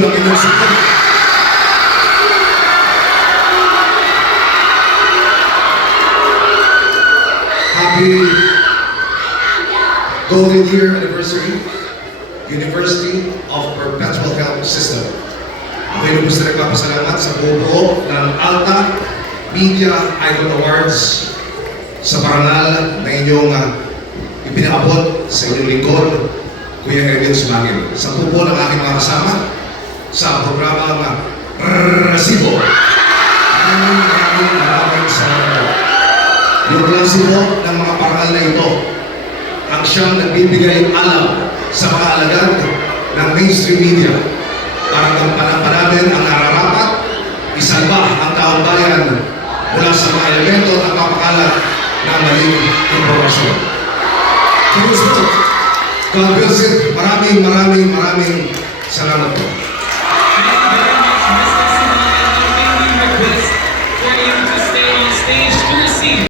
resibo ng inyong support. Happy Golden Year Anniversary, University of Perpetual Health System. Ako'y lubos na nagpapasalamat sa buo ng Alta Media Idol Awards sa parangal na inyong ipinaabot sa inyong lingkod, Kuya Erwin Sumangil. Sa buo ng aking mga kasama sa programang Resibo. Maraming salamat. Yung klase po ng mga parangal na ito ang siyang nagbibigay alam sa mga alagad ng mainstream media para panampanamin ang nararapat, isalba ang taong bayan mula sa mga elemento at papakalat ng maling impormasyon. Kaya God bless it. Maraming salamat po.